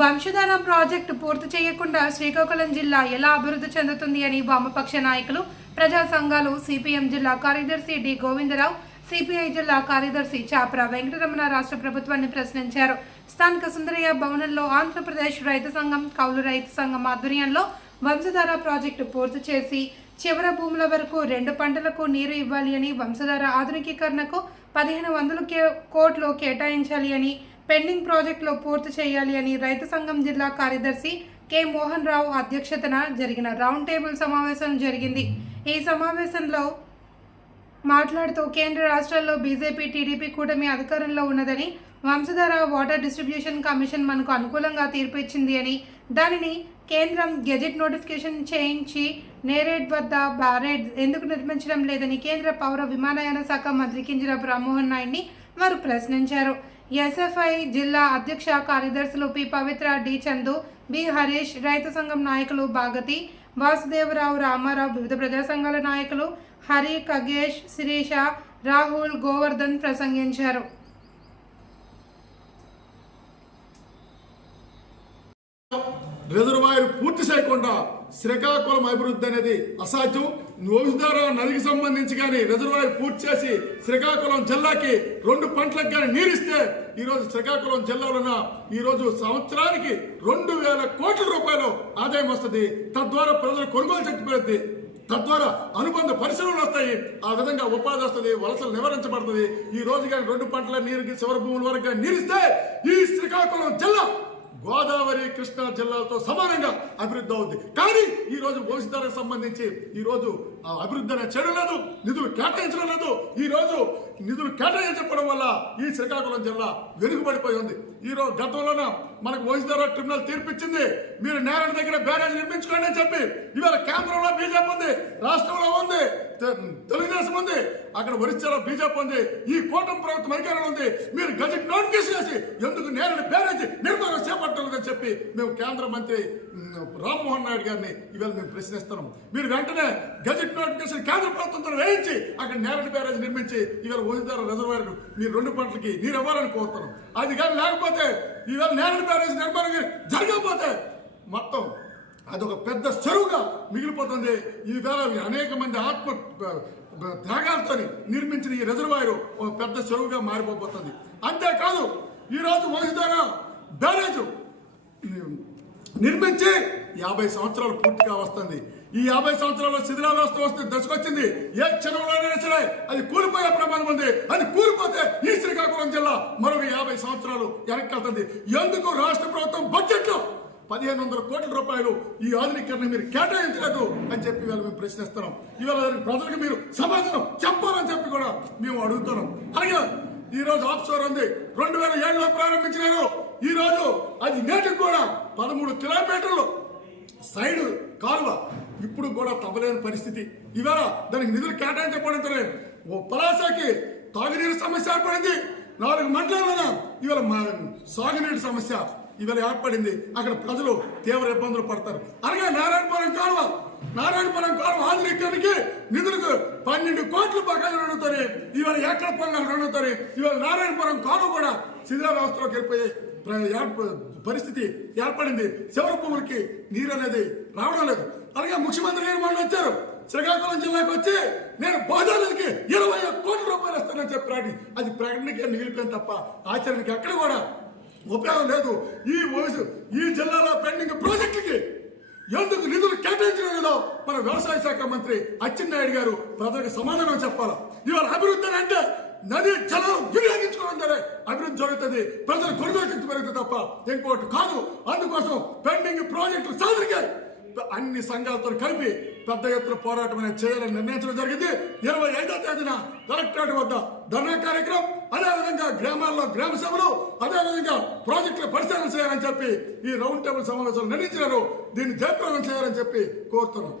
Vamsadhara project పూర్తి చేయకుండా శ్రీకాకుళం జిల్లా ఎలా అభివృద్ధి చెందుతుంది అని వామపక్ష నాయకులు, ప్రజా సంఘాలు, సిపిఎం జిల్లా కార్యదర్శి డి గోవిందరావు, సిపిఐ జిల్లా కార్యదర్శి చాప్రా వెంకటరమణ రాష్ట్ర ప్రభుత్వాన్ని ప్రశ్నించారు. స్థానిక సుందరయ్య భవనంలో ఆంధ్రప్రదేశ్ రైతు సంఘం, కౌలు రైతు సంఘం ఆధ్వర్యంలో వంశధార ప్రాజెక్టు పూర్తి చేసి చివరి భూముల వరకు 2 పంటలకు నీరు ఇవ్వాలి అని, వంశధార ఆధునికీకరణకు 1500 కోట్లు కేటాయించాలి అని, పెండింగ్ ప్రాజెక్టులో పూర్తి చేయాలి అని రైతు సంఘం జిల్లా కార్యదర్శి కె మోహన్ రావు అధ్యక్షతన జరిగిన రౌండ్ టేబుల్ సమావేశం జరిగింది. ఈ సమావేశంలో మాట్లాడుతూ కేంద్ర రాష్ట్రాల్లో బీజేపీ, టీడీపీ కూటమి అధికారంలో ఉన్నదని, వంశధార వాటర్ డిస్ట్రిబ్యూషన్ కమిషన్ మనకు అనుకూలంగా తీర్పు ఇచ్చింది అని, దానిని కేంద్రం గెజెట్ నోటిఫికేషన్ చేయించి నేరేడ్ వద్ద బ్యారేజ్ ఎందుకు నిర్మించడం లేదని కేంద్ర పౌర విమానయాన శాఖ మంత్రి కింజరాపు రామ్మోహన్ నాయుడిని వారు ప్రశ్నించారు. ఎస్ఎఫ్ఐ జిల్లా అధ్యక్ష కార్యదర్శులు పి పవిత్ర, డి చందు, బి హరీష్, రైతు సంఘం నాయకులు భాగతి, వాసుదేవరావు, రామారావు, వివిధ ప్రజా సంఘాల నాయకులు హరి, ఖగేష్, శిరీష, రాహుల్, గోవర్ధన్ ప్రసంగించారు. రిజర్వాయర్ పూర్తి చేయకుండా శ్రీకాకుళం అభివృద్ధి అనేది అసాధ్యం. వంశధార నదికి సంబంధించి కానీ రిజర్వాయర్ పూర్తి చేసి శ్రీకాకుళం జిల్లాకి 2 పంటలకు కానీ నీరిస్తే ఈరోజు శ్రీకాకుళం జిల్లాలో ఈరోజు సంవత్సరానికి 2000 కోట్ల రూపాయలు ఆదాయం వస్తుంది. తద్వారా ప్రజలు కొనుగోలు శక్తి పెరుగుతుంది, తద్వారా అనుబంధ పరిశ్రమలు వస్తాయి. ఆ విధంగా ఉపాధి వస్తుంది, వలసలు నివారించబడుతుంది. ఈ రోజు కానీ 2 పంటల నీరుకి చివరి భూముల వరకు కానీ నీరిస్తే ఈ శ్రీకాకుళం జిల్లా గోదావరి, కృష్ణా జిల్లాలతో సమానంగా అభివృద్ధి అవుతుంది. కానీ ఈ రోజు వంశధారకు సంబంధించి ఈ రోజు అభివృద్ధి అనేది చేయడం లేదు, నిధులు కేటాయించడం లేదు. ఈ రోజు నిధులు కేటాయించడం వల్ల ఈ శ్రీకాకుళం జిల్లా వెనుకబడిపోయి ఉంది. ఈ రోజు గతంలోనే మనకు వంశధార ట్రిబ్యునల్ తీర్పిచ్చింది, మీరు నేరేడు దగ్గర బ్యారేజ్ నిర్మించుకోండి అని చెప్పి. ఇవాళ కేంద్రంలో బీజేపీ ఉంది, రాష్ట్రంలో ఉంది, తెలుగుదేశం ఉంది, అక్కడ ఒరిస్సాలో బీజేపీ ఉంది, ఈ కూటమి ప్రభుత్వం అధికారంలో ఉంది. మీరు గజెట్ నోటిఫికేషన్ చేసి ఎందుకు నేరేడు బ్యారేజ్ నిర్మాణం చేపట్టలేదని చెప్పి మేము కేంద్ర మంత్రి రామ్మోహన్ నాయుడు గారిని ఇవాళ మేము ప్రశ్నిస్తున్నాం. మీరు వెంటనే గజెట్ నోటిఫికేషన్ కేంద్ర ప్రభుత్వంతో వేయించి అక్కడ నేరేడు బ్యారేజ్ నిర్మించి ఇవాళ వంశధార రిజర్వాయర్ మీరు 2 పంటలకి నీరు ఇవ్వాలని కోరుతున్నాం. అది కానీ లేకపోతే ఇవాళ నేరేడు బ్యారేజ్ నిర్మాణం జరగకపోతే మొత్తం అదొక పెద్ద చెరువుగా మిగిలిపోతుంది. ఈవేళ అనేక మంది ఆత్మ త్యాగాలతో నిర్మించిన ఈ రిజర్వాయర్ ఒక పెద్ద చెరువుగా మారిపోతుంది. అంతేకాదు ఈరోజు వంశధార బ్యారేజ్ నిర్మించి 50 సంవత్సరాలు పూర్తిగా వస్తుంది. ఈ 50 సంవత్సరాల్లో శిథిలావస్థ వస్తే దశకొచ్చింది. ఏ క్షణంలోనైనా సరే అది కూలిపోయే ప్రమాదం ఉంది. అది కూలిపోతే ఈ శ్రీకాకుళం జిల్లా మరొక 50 సంవత్సరాలు వెనక్కి. ఎందుకు రాష్ట్ర ప్రభుత్వం బడ్జెట్ లో 1500 కోట్ల రూపాయలు ఈ ఆధునీకరణ మీరు కేటాయించలేదు అని చెప్పి మేము ప్రశ్నిస్తున్నాం. ఇవాళ ప్రజలకు మీరు సమాధానం చెప్పాలని చెప్పి కూడా మేము అడుగుతున్నాం. అలాగే ఈ రోజు ఆఫ్షోర్ ఉంది, 2007లో ప్రారంభించినారు. ఈ రోజు అది నేటికి కూడా 13 కిలోమీటర్లు సైడ్ కాలువ ఇప్పుడు కూడా తవ్వలేని పరిస్థితి. ఇవాళ దానికి నిధులు కేటాయించకపోవడంతో పలాసకి తాగునీరు సమస్య ఏర్పడింది. 4 మండలాలన ఇవాళ సాగునీటి సమస్య ఇవాళ ఏర్పడింది. అక్కడ ప్రజలు తీవ్ర ఇబ్బందులు పడతారు. అలాగే నారాయణపురం కాలువ ఆధునీకరణకి నిధులకు 12 కోట్ల బకాయిలు రెండుతారు. ఇవాళ ఎక్కడ పనులు రెండుతారు. ఇవాళ నారాయణపురం కాలువ కూడా శిథిలావస్థలోకి వెళ్ళిపోయే పరిస్థితి ఏర్పడింది. చివరి భూములకి నీరు అనేది రావడం లేదు. అలాగే ముఖ్యమంత్రి గారు మనం వచ్చారు, శ్రీకాకుళం జిల్లాకు వచ్చి నేను బోధాలకి 21 కోట్ల రూపాయలు ఇస్తానని చెప్పాడు. అది ప్రకటనకే మిగిలిపోయింది తప్ప ఆచరణకి ఎక్కడ కూడా ఉపయోగం లేదు. ఈ జిల్లాలో పెండింగ్ ప్రాజెక్టులకి ఎందుకు నిధులు కేటాయించడం లేదో మన వ్యవసాయ శాఖ మంత్రి అచ్చెన్నాయుడు గారు ప్రజలకు సమాధానం చెప్పాలి. ఇవాళ అభివృద్ధి అంటే నది జలం వినియోగించుకోవడం ద్వారా అభివృద్ధి జరుగుతుంది, ప్రజలు కొనుగోలు శక్తి పెరుగుతుంది తప్ప ఇంకోటి కాదు. అందుకోసం పెండింగ్ ప్రాజెక్టులు సాధనగా అన్ని సంఘాలతో కలిపి పెద్ద ఎత్తున పోరాటం అనేది చేయాలని నిర్ణయించడం జరిగింది. 25వ తేదీన కలెక్టరేట్ వద్ద ధర్నా కార్యక్రమం, అదేవిధంగా గ్రామాల్లో గ్రామ సభలు, అదేవిధంగా ప్రాజెక్టుల పరిశీలన చేయాలని చెప్పి ఈ రౌండ్ టేబుల్ సమావేశాలు నిర్ణయించినారు. దీన్ని జయప్రదం చేయాలని చెప్పి కోరుతున్నాం.